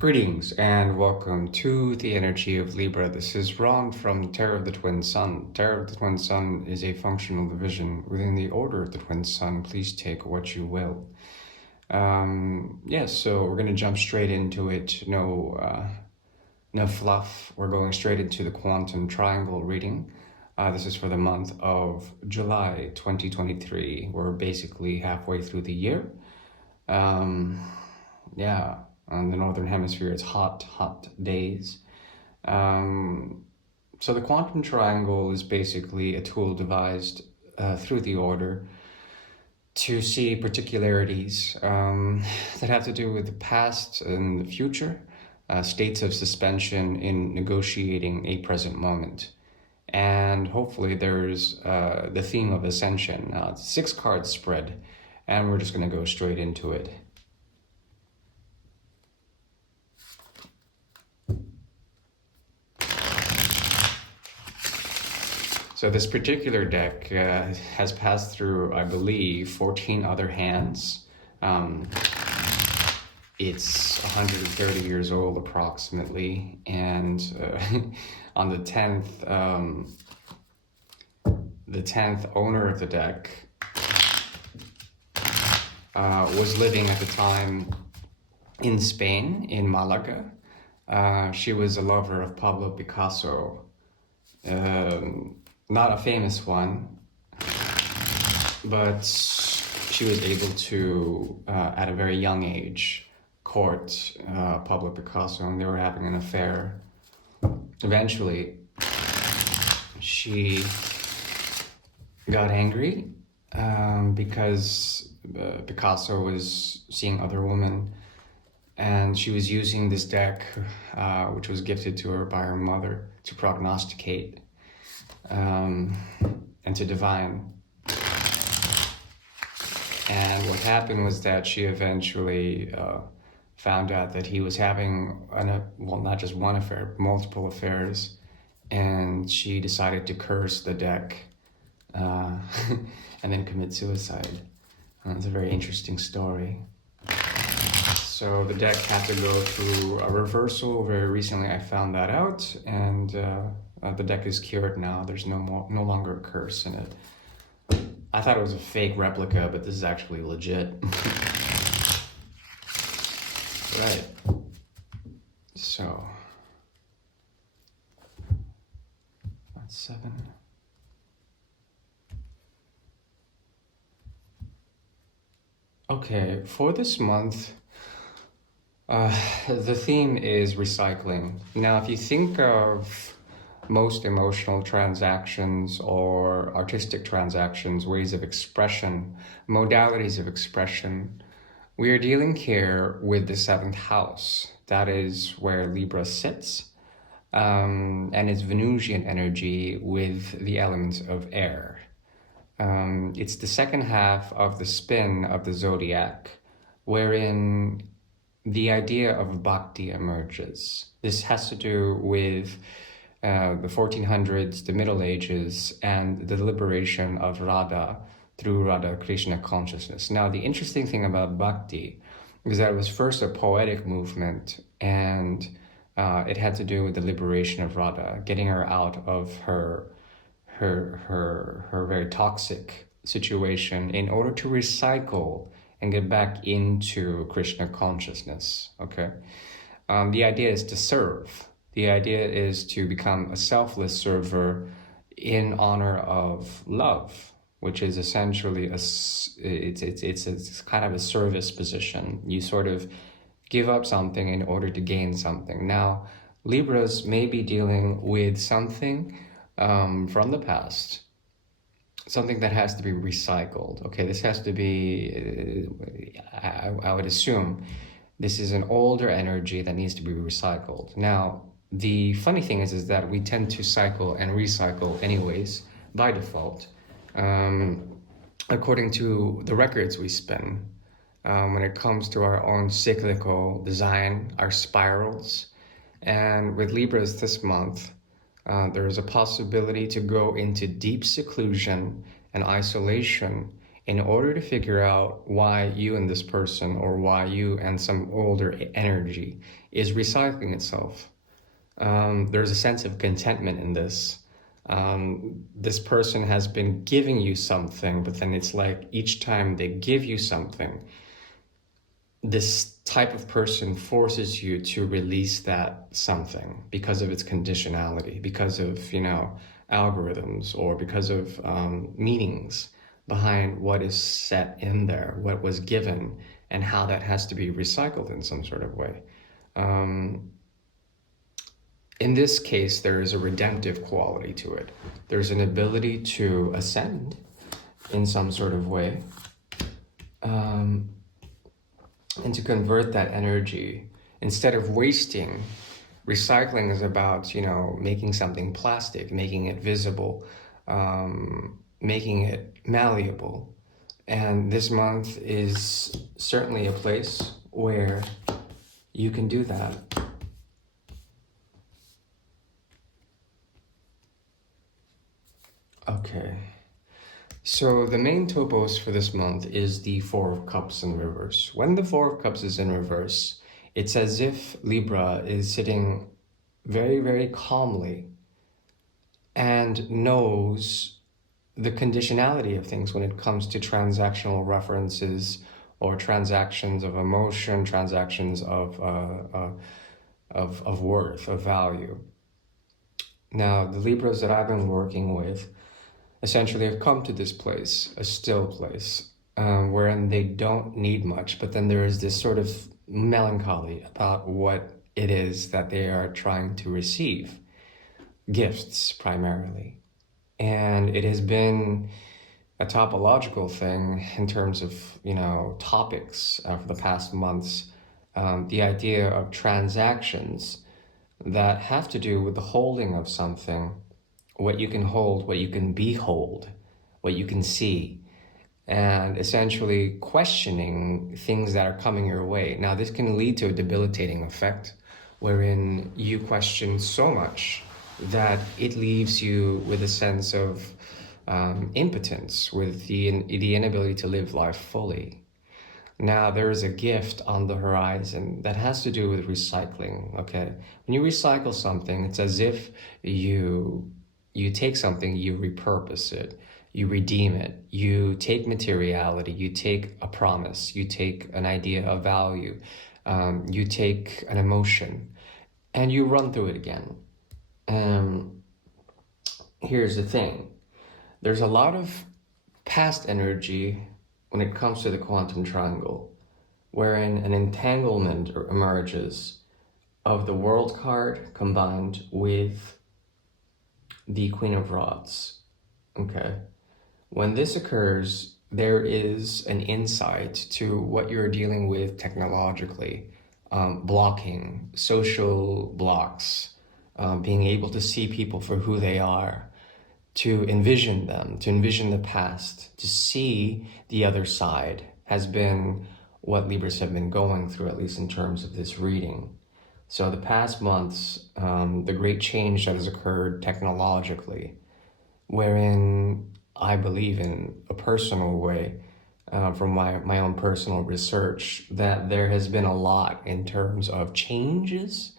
Greetings and welcome to the energy of Libra. This is Ron from Tarot of the Twin Sun. Tarot of the Twin Sun is a functional division within the Order of the Twin Sun. Please take what you will. So we're going to jump straight into it. No fluff. We're going straight into the quantum triangle reading. This is for the month of July 2023. We're basically halfway through the year. On the Northern Hemisphere, it's hot days. So the quantum triangle is basically a tool devised through the order to see particularities that have to do with the past and the future, states of suspension in negotiating a present moment. And hopefully there's the theme of ascension. It's 6 card spread, and we're just going to go straight into it. So this particular deck has passed through, I believe, 14 other hands. It's 130 years old approximately, and on the 10th owner of the deck was living at the time in Spain, in Malaga. She was a lover of Pablo Picasso. Not a famous one, but she was able to, at a very young age, court Pablo Picasso, and they were having an affair. Eventually, she got angry because Picasso was seeing other women, and she was using this deck, which was gifted to her by her mother, to prognosticate and to divine. And what happened was that she eventually found out that he was having, not just one affair, multiple affairs, and she decided to curse the deck and then commit suicide. It's a very interesting story. So the deck had to go through a reversal. Very recently I found that out, and the deck is cured now. There's no longer a curse in it. I thought it was a fake replica, but this is actually legit. Right. So that's 7. Okay, for this month, the theme is recycling. Now, if you think of most emotional transactions or artistic transactions, ways of expression, modalities of expression, we are dealing here with the 7th house. That is where Libra sits, and it's Venusian energy with the element of air. It's the second half of the spin of the zodiac, wherein the idea of bhakti emerges. This has to do with the 1400s, the Middle Ages, and the liberation of Radha through Radha Krishna consciousness. Now, the interesting thing about bhakti is that it was first a poetic movement, and it had to do with the liberation of Radha, getting her out of her very toxic situation in order to recycle and get back into Krishna consciousness. Okay, the idea is to serve. The idea is to become a selfless server in honor of love, which is essentially it's kind of a service position. You sort of give up something in order to gain something. Now, Libras may be dealing with something from the past, something that has to be recycled. Okay, this has to be, I would assume, this is an older energy that needs to be recycled. Now, the funny thing is that we tend to cycle and recycle anyways, by default, according to the records we spin. When it comes to our own cyclical design, our spirals. And with Libras this month, there is a possibility to go into deep seclusion and isolation in order to figure out why you and this person, or why you and some older energy is recycling itself. There's a sense of contentment in this. This person has been giving you something, but then it's like each time they give you something, this type of person forces you to release that something because of its conditionality, because of, algorithms, or because of meanings behind what is set in there, what was given, and how that has to be recycled in some sort of way. In this case, there is a redemptive quality to it. There's an ability to ascend in some sort of way, and to convert that energy. Instead of wasting, recycling is about, making something plastic, making it visible, making it malleable. And this month is certainly a place where you can do that. Okay, so the main topos for this month is the Four of Cups in reverse. When the Four of Cups is in reverse, it's as if Libra is sitting very, very calmly and knows the conditionality of things when it comes to transactional references, or transactions of emotion, transactions of worth, of value. Now, the Libras that I've been working with essentially have come to this place, a still place, wherein they don't need much, but then there is this sort of melancholy about what it is that they are trying to receive. Gifts, primarily. And it has been a topological thing in terms of, topics for the past months. The idea of transactions that have to do with the holding of something, what you can hold, what you can behold, what you can see, and essentially questioning things that are coming your way. Now, this can lead to a debilitating effect, wherein you question so much that it leaves you with a sense of impotence, with the inability to live life fully. Now, there is a gift on the horizon that has to do with recycling, okay? When you recycle something, it's as if you take something, you repurpose it, you redeem it, you take materiality, you take a promise, you take an idea of value, you take an emotion, and you run through it again. Here's the thing. There's a lot of past energy when it comes to the quantum triangle, wherein an entanglement emerges of the World card combined with the Queen of Rods. Okay. When this occurs, there is an insight to what you're dealing with technologically, blocking, social blocks, being able to see people for who they are, to envision them, to envision the past, to see the other side, has been what Libras have been going through, at least in terms of this reading. So the past months, the great change that has occurred technologically, wherein I believe in a personal way, from my own personal research, that there has been a lot in terms of changes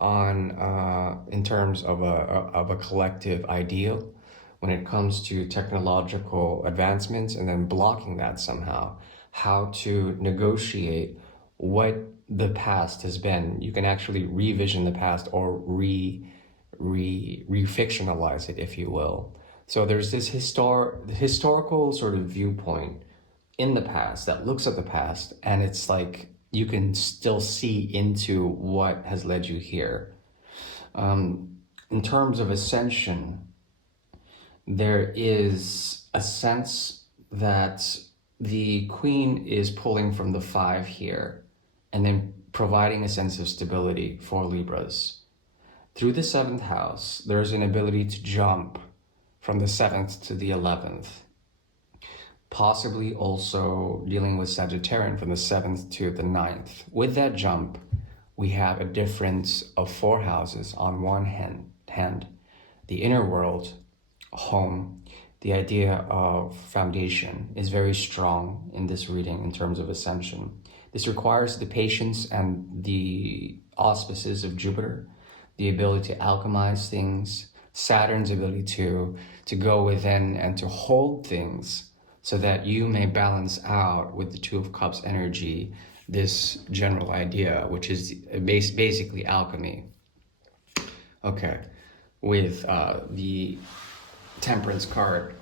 in terms of a collective ideal when it comes to technological advancements, and then blocking that somehow, how to negotiate what the past has been. You can actually revision the past, or re-fictionalize it, if you will. So there's this historical sort of viewpoint in the past that looks at the past, and it's like you can still see into what has led you here. In terms of ascension, there is a sense that the Queen is pulling from the 5 here, and then providing a sense of stability for Libras. Through the 7th house, there's an ability to jump from the 7th to the 11th. Possibly also dealing with Sagittarian from the 7th to the 9th. With that jump, we have a difference of 4 houses on one hand. The inner world, home, the idea of foundation is very strong in this reading in terms of ascension. This requires the patience and the auspices of Jupiter, the ability to alchemize things, Saturn's ability to go within and to hold things so that you may balance out with the Two of Cups energy this general idea, which is basically alchemy. Okay, with the Temperance card.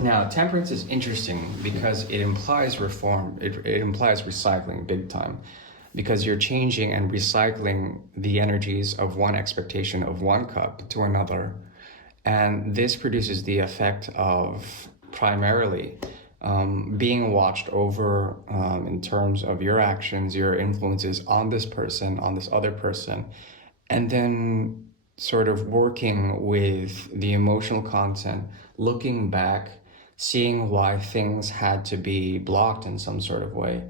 Now, Temperance is interesting because it implies reform, it implies recycling big time, because you're changing and recycling the energies of one expectation of one cup to another. And this produces the effect of primarily being watched over in terms of your actions, your influences on this person, on this other person, and then sort of working with the emotional content, looking back, seeing why things had to be blocked in some sort of way,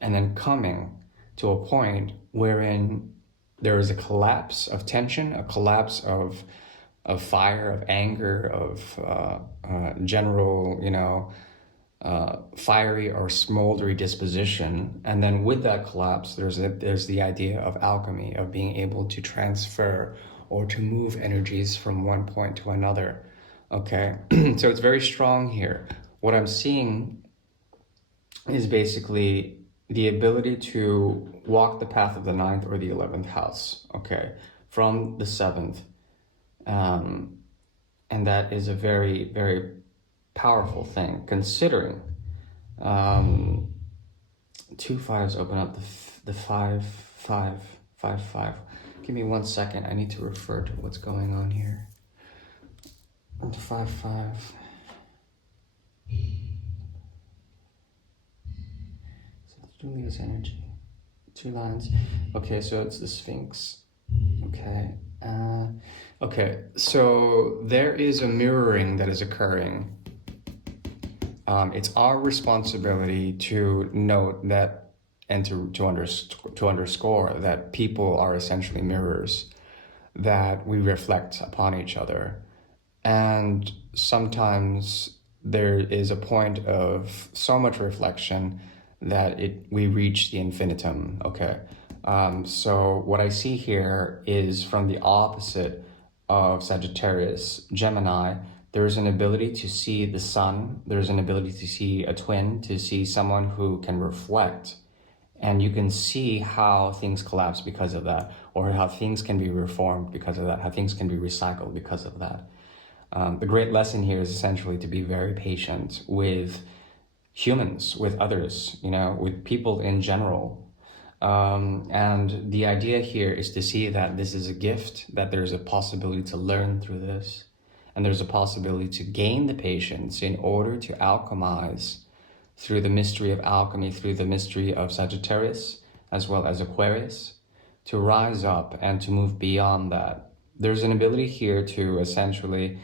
and then coming to a point wherein there is a collapse of tension, a collapse of fire, of anger, of general, fiery or smoldery disposition. And then with that collapse, there's the idea of alchemy, of being able to transfer or to move energies from one point to another. Okay, so it's very strong here. What I'm seeing is basically the ability to walk the path of the 9th or the 11th house, okay, from the 7th. And that is a very, very powerful thing, considering 2 5s open up the 5 5 5 5. Give me 1 second. I need to refer to what's going on here. The 5 5. So it's Julia's energy. 2 lines. Okay, so it's the Sphinx. Okay. Okay, so there is a mirroring that is occurring. It's our responsibility to note that and to underscore that people are essentially mirrors, that we reflect upon each other. And sometimes there is a point of so much reflection that we reach the infinitum, okay? So what I see here is from the opposite of Sagittarius, Gemini, there's an ability to see the sun, there's an ability to see a twin, to see someone who can reflect. And you can see how things collapse because of that, or how things can be reformed because of that, how things can be recycled because of that. The great lesson here is essentially to be very patient with humans, with others, with people in general. And the idea here is to see that this is a gift, that there's a possibility to learn through this, and there's a possibility to gain the patience in order to alchemize through the mystery of alchemy, through the mystery of Sagittarius, as well as Aquarius, to rise up and to move beyond that. There's an ability here to essentially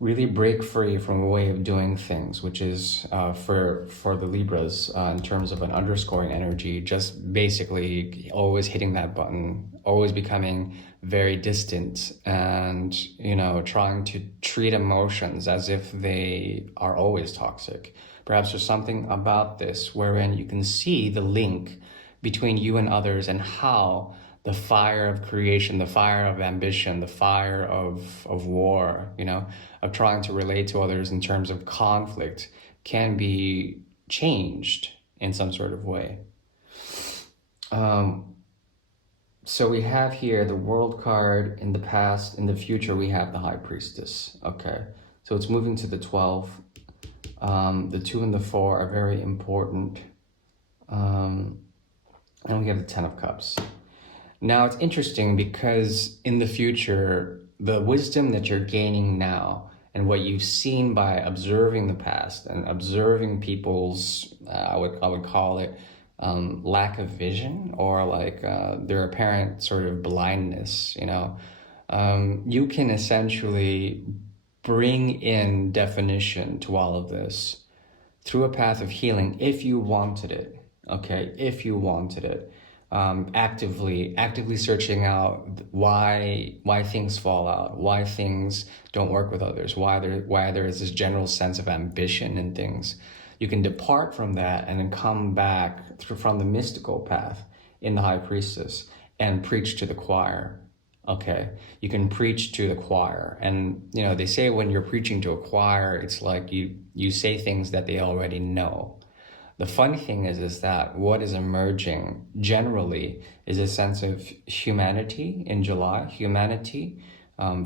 really break free from a way of doing things, which is for the Libras in terms of an underscoring energy, just basically always hitting that button, always becoming very distant and, trying to treat emotions as if they are always toxic. Perhaps there's something about this wherein you can see the link between you and others and how the fire of creation, the fire of ambition, the fire of war, of trying to relate to others in terms of conflict can be changed in some sort of way. So we have here the World card in the past. In the future, we have the High Priestess. Okay, so it's moving to the 12. The 2 and the 4 are very important. And we have the 10 of Cups. Now, it's interesting because in the future, the wisdom that you're gaining now and what you've seen by observing the past and observing people's, I would call it, lack of vision, or like their apparent sort of blindness, you can essentially bring in definition to all of this through a path of healing if you wanted it, okay? If you wanted it. actively searching out why things fall out, why things don't work with others, why there is this general sense of ambition in things. You can depart from that and then come back from the mystical path in the High Priestess and preach to the choir. Okay, you can preach to the choir, and they say when you're preaching to a choir, it's like you say things that they already know. The funny thing is that what is emerging generally is a sense of humanity in July,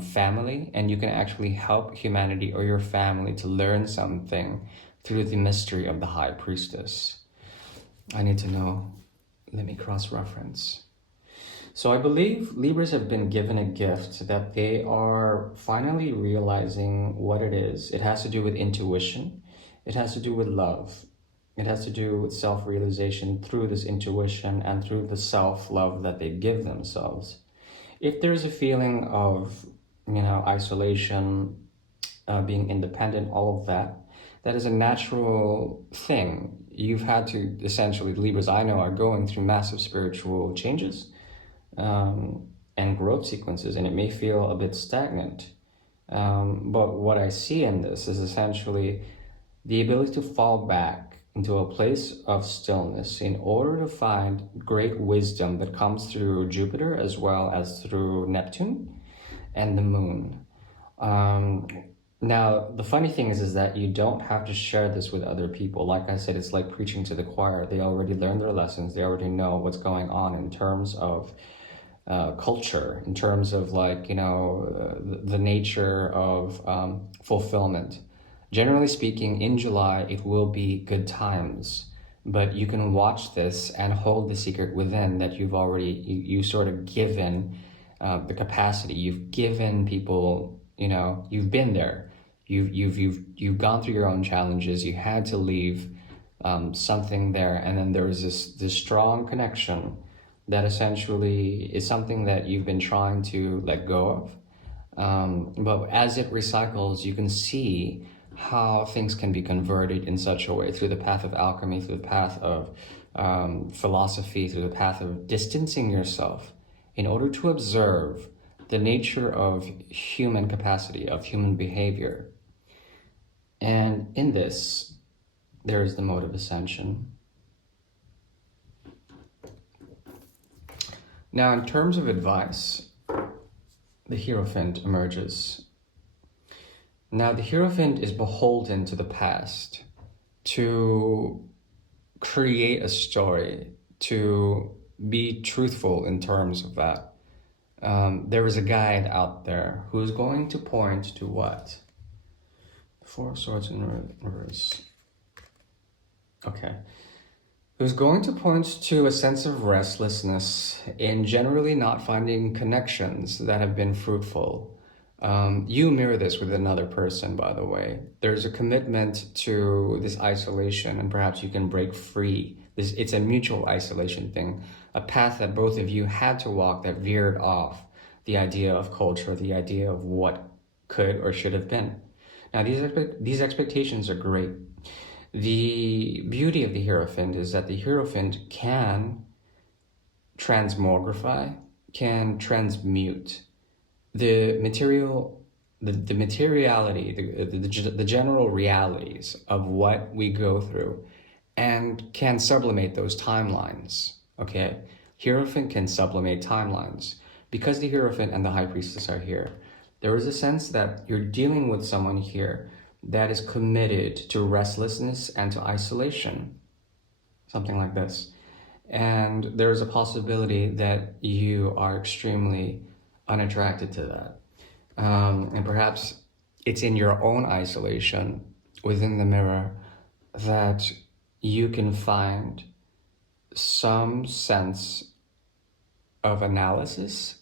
family, and you can actually help humanity or your family to learn something through the mystery of the High Priestess. I need to know. Let me cross-reference. So I believe Libras have been given a gift that they are finally realizing what it is. It has to do with intuition. It has to do with love. It has to do with self-realization through this intuition and through the self-love that they give themselves. If there's a feeling of, isolation, being independent, all of that, that is a natural thing. You've had to, essentially, the Libras I know are going through massive spiritual changes and growth sequences, and it may feel a bit stagnant. But what I see in this is essentially the ability to fall back into a place of stillness in order to find great wisdom that comes through Jupiter as well as through Neptune and the moon. Now, the funny thing is that you don't have to share this with other people. Like I said, it's like preaching to the choir. They already learned their lessons. They already know what's going on in terms of culture, in terms of the nature of fulfillment. Generally speaking, in July, it will be good times, but you can watch this and hold the secret within that you've already, you sort of given the capacity. You've given people, you've been there. You've gone through your own challenges. You had to leave something there, and then there was this strong connection that essentially is something that you've been trying to let go of. But as it recycles, you can see how things can be converted in such a way through the path of alchemy, through the path of philosophy, through the path of distancing yourself in order to observe the nature of human capacity, of human behavior. And in this, there is the mode of ascension. Now, in terms of advice, the Hierophant emerges. Now, the Hierophant is beholden to the past to create a story, to be truthful in terms of that. There is a guide out there who's going to point to what? Four of Swords in reverse. Okay. Who's going to point to a sense of restlessness in generally not finding connections that have been fruitful. You mirror this with another person, by the way. There's a commitment to this isolation, and perhaps you can break free. It's a mutual isolation thing, a path that both of you had to walk that veered off the idea of culture, the idea of what could or should have been. Now, these expectations are great. The beauty of the Hierophant is that the Hierophant can transmogrify, can transmute the material, the materiality, the general realities of what we go through, and can sublimate those timelines, okay? Hierophant can sublimate timelines. Because the Hierophant and the High Priestess are here, there is a sense that you're dealing with someone here that is committed to restlessness and to isolation, something like this. And there's a possibility that you are extremely unattracted to that. And perhaps it's in your own isolation within the mirror that you can find some sense of analysis,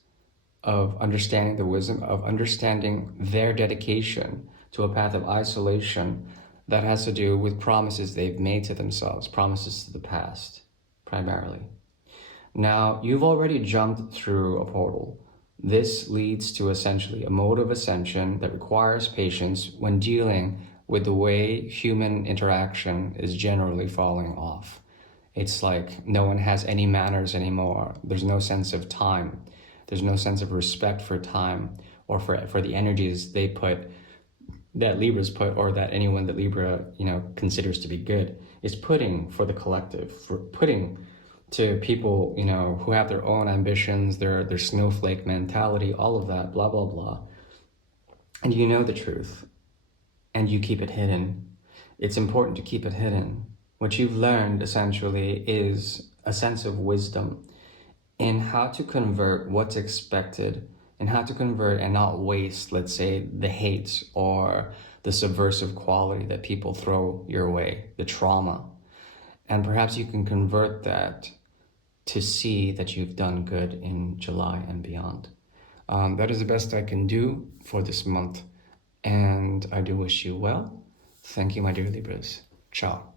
of understanding the wisdom, of understanding their dedication to a path of isolation that has to do with promises they've made to themselves, promises to the past, primarily. Now, you've already jumped through a portal. This leads to essentially a mode of ascension that requires patience when dealing with the way human interaction is generally falling off. It's like no one has any manners anymore. There's no sense of time. There's no sense of respect for time or for the energies they put, that Libras put, or that anyone that Libra, considers to be good, is putting for the collective, for putting to people, who have their own ambitions, their snowflake mentality, all of that, blah, blah, blah. And you know the truth, and you keep it hidden. It's important to keep it hidden. What you've learned, essentially, is a sense of wisdom in how to convert what's expected, and how to convert and not waste, let's say, the hate or the subversive quality that people throw your way, the trauma. And perhaps you can convert that to see that you've done good in July and beyond. That is the best I can do for this month. And I do wish you well. Thank you, my dear Libras. Ciao.